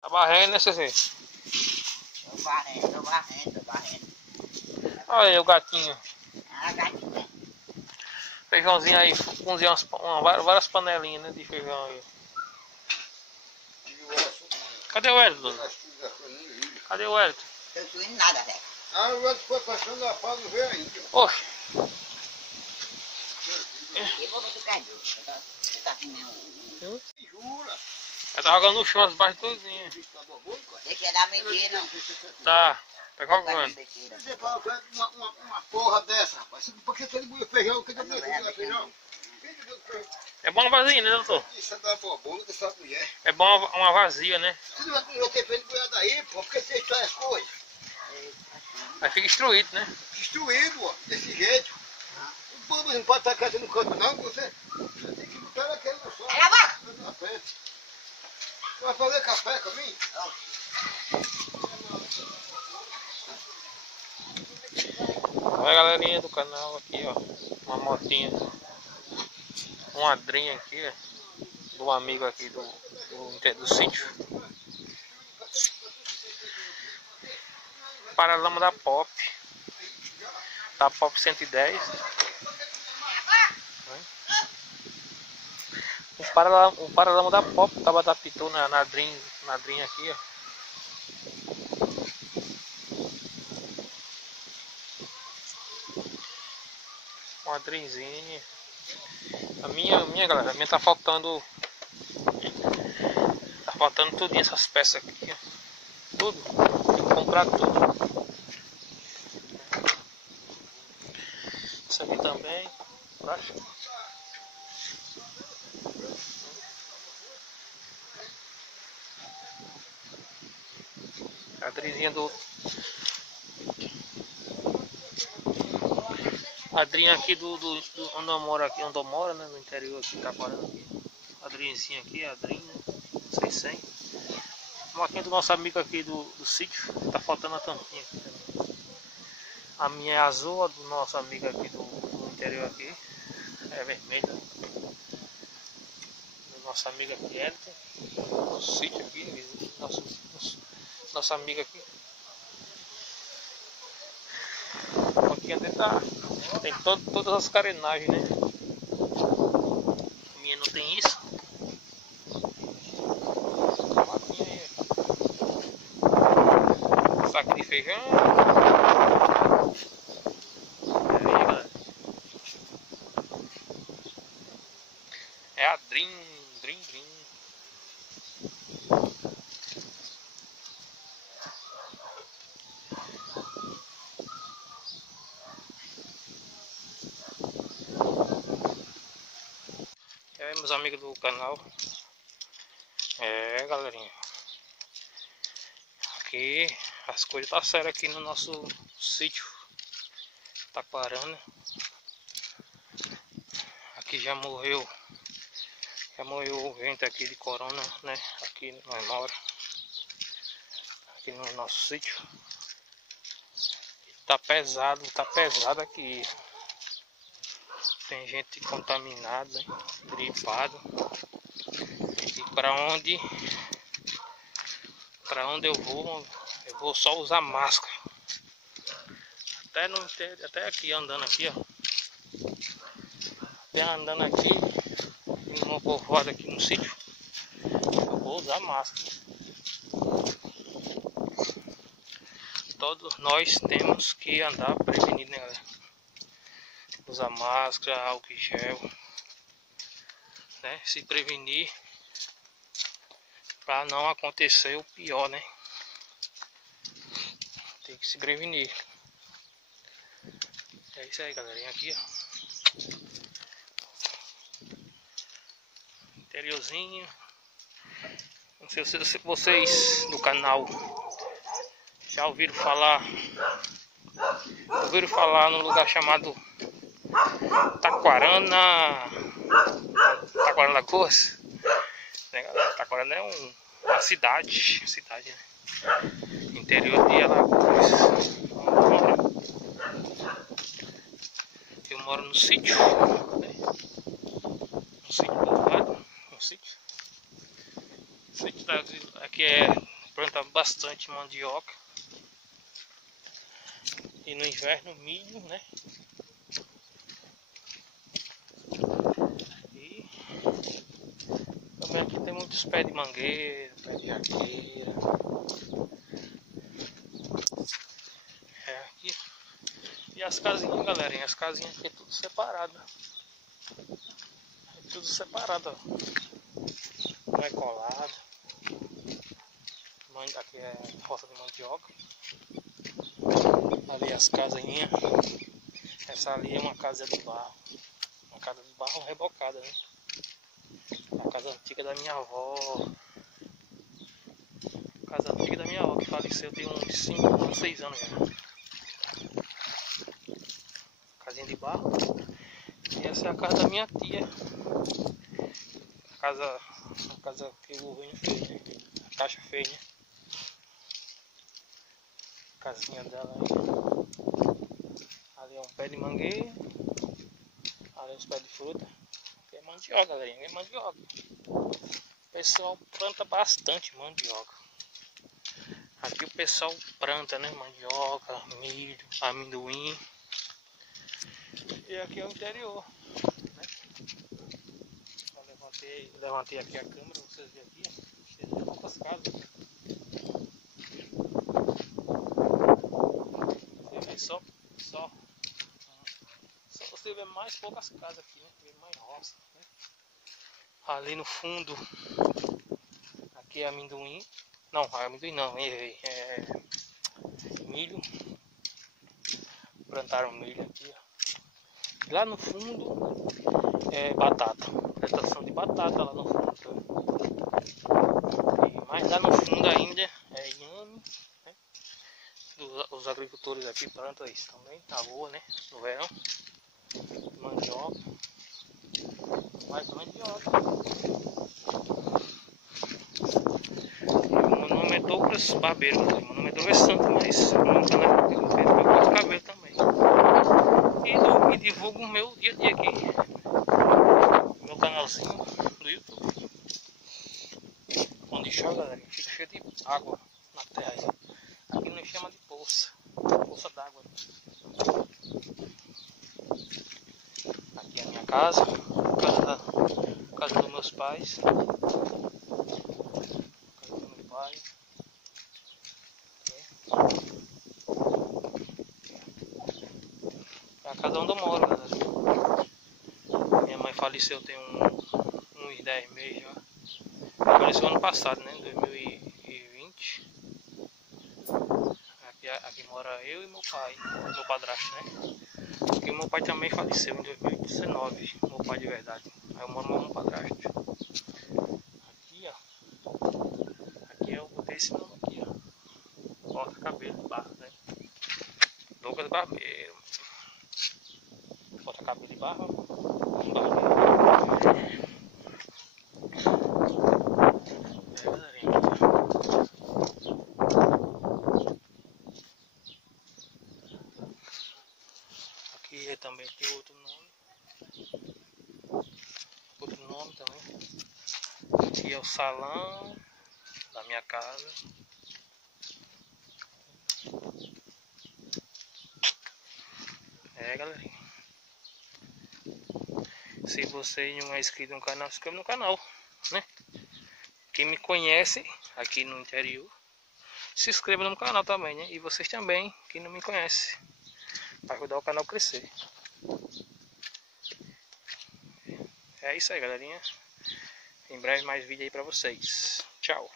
Tá barrendo, né, Cecê? Tô varrendo. Olha aí o gatinho. Ah, gatinha. Feijãozinho aí, cozinhar várias panelinhas, né, de feijão aí. Cadê o Wellington? Cadê o Wellington? Tô suindo nada, velho. Ah, o outro foi passando a pau, não veio ainda. Oxe, Eu vou ver tu quer ver. Você tá assim mesmo. Jura? ela tá jogando no chão as barras todinhas. Deixa eu dar mentira. Tá Tá jogando. mentira. Você fala uma porra dessa, rapaz. Por que você não feijão? Que não é feijão? É bom uma vazia, né, doutor? Isso é da boa dessa mulher. É bom uma vazia, né? Você não vai ter feito mulher daí, pô. Por que você extrai as coisas? Aí fica instruído, né? Destruído, ó. Desse jeito. O povo não pode estar quieto no canto, não. Você tem que botar naquele no sol. Cala a boca! Na frente. Você vai fazer café comigo? Olha a galerinha do canal aqui, ó. Uma motinha. Um adrinho aqui, ó. Do amigo aqui do sítio. Paralama da Pop. Da Pop 110. O paralama da Pop, o cabo adaptou na Drin aqui, ó. Uma Drinzinha. A minha galera, a minha tá faltando tudo essas peças aqui, ó. Tudo. Tem que comprar tudo. Isso aqui também. Baixa. A Drinzinha a Drin aqui do onde eu moro, né, no interior aqui, Itaquarana aqui. A Drinzinha aqui, a Drin, né, 600. Uma aqui do nosso amigo aqui do sítio, tá faltando a tampinha aqui também. A minha é azul, a do nosso amigo aqui do interior aqui é vermelha. Do nosso amigo aqui, Elton, do sítio aqui, nosso amigo aqui. Aqui dentro tem todas as carenagens, né? A minha não tem isso. Saco de feijão. E aí, galera. É a Drin. E aí, meus amigos do canal. É, galerinha. Aqui as coisas tá sérias aqui no nosso sítio Itaquarana. Aqui já morreu o vento aqui de corona, né? Aqui nós mora. Aqui no nosso sítio. Tá pesado aqui. Tem gente contaminada, né? Gripado. E para onde eu vou só usar máscara. Até aqui andando aqui, ó. Até andando aqui em uma povoada aqui no sítio, eu vou usar máscara. Todos nós temos que andar prevenido, né, galera? Usar máscara, álcool em gel, né? Se prevenir para não acontecer o pior, né? Tem que se prevenir. É isso aí, galerinha, aqui, ó. Interiorzinho. Não sei se vocês do canal já ouviram falar no lugar chamado Taquarana da Cruz, né, galera? Taquarana é uma cidade, né? Interior de Alagoas. Eu moro no sítio, né? No sítio povoado, no sítio. Aqui é planta bastante mandioca. E no inverno milho, né? E também aqui tem muitos pés de mangueira, pé de jaqueira. Aqui. E as casinhas, galerinha, as casinhas aqui é tudo separado. É tudo separado, ó. Não é colado. Aqui é roça de mandioca. Ali as casinhas. Essa ali é uma casa de barro. Uma casa de barro rebocada, né? A casa antiga da minha avó. Casa antiga da minha avó, que faleceu tem uns 5 anos, 6 anos já. Casinha de barro. E essa é a casa da minha tia. A casa que o Rui fez, né? A caixa fez, né? Casinha dela aí. Ali é um pé de mangueira. Ali é os pés de fruta. Aqui é mandioca, galerinha. É mandioca. O pessoal planta bastante mandioca. Aqui o pessoal planta, né? Mandioca, milho, amendoim. E aqui é o interior, né? Eu levantei aqui a câmera, vocês verem aqui. Vocês verem poucas casas. Só você vê mais poucas casas aqui, né? Vê mais roça, né? Ali no fundo, aqui é amendoim. Não, amendoim não, é milho. Plantaram milho aqui, ó. Lá no fundo é batata. Plantação de batata lá no fundo. Mas lá no fundo ainda é inhame, né? Os agricultores aqui plantam isso também, a boa, né? No verão. Mandioca. Mais mandioca. Meu nome é Douglas Barbeiro. Meu nome é Douglas Santos, mas no meu canal eu corto cabelo também. E divulgo o meu dia a dia aqui. Meu canalzinho do YouTube. Onde chove, galera, fica cheio de água na terra aí. Aqui nós chama de poça. Poça d'água. Aqui é a minha casa. Casa dos meus pais. Casa do meu pai. É a casa onde eu moro, galera. Minha mãe faleceu tem uns 10 meses já. Faleceu ano passado, né? 2020. Aqui mora eu e meu pai, meu padrasto, né? Porque meu pai também faleceu em 2019, meu pai de verdade. Aí eu moro com meu padrasto. Aqui, ó. Aqui eu botei esse nome aqui, ó. Corta cabelo de barro, né? Douglas Barbeiro. Corta cabelo de barro. Barbeiro. Aqui também tem outro nome também. Aqui é o salão da minha casa. Galerinha, se você não é inscrito no canal, se inscreva no canal, né? Quem me conhece aqui no interior, se inscreva no canal também, né? E vocês também, quem não me conhece, para ajudar o canal a crescer. É isso aí, galerinha. Em breve mais vídeo aí pra vocês. Tchau.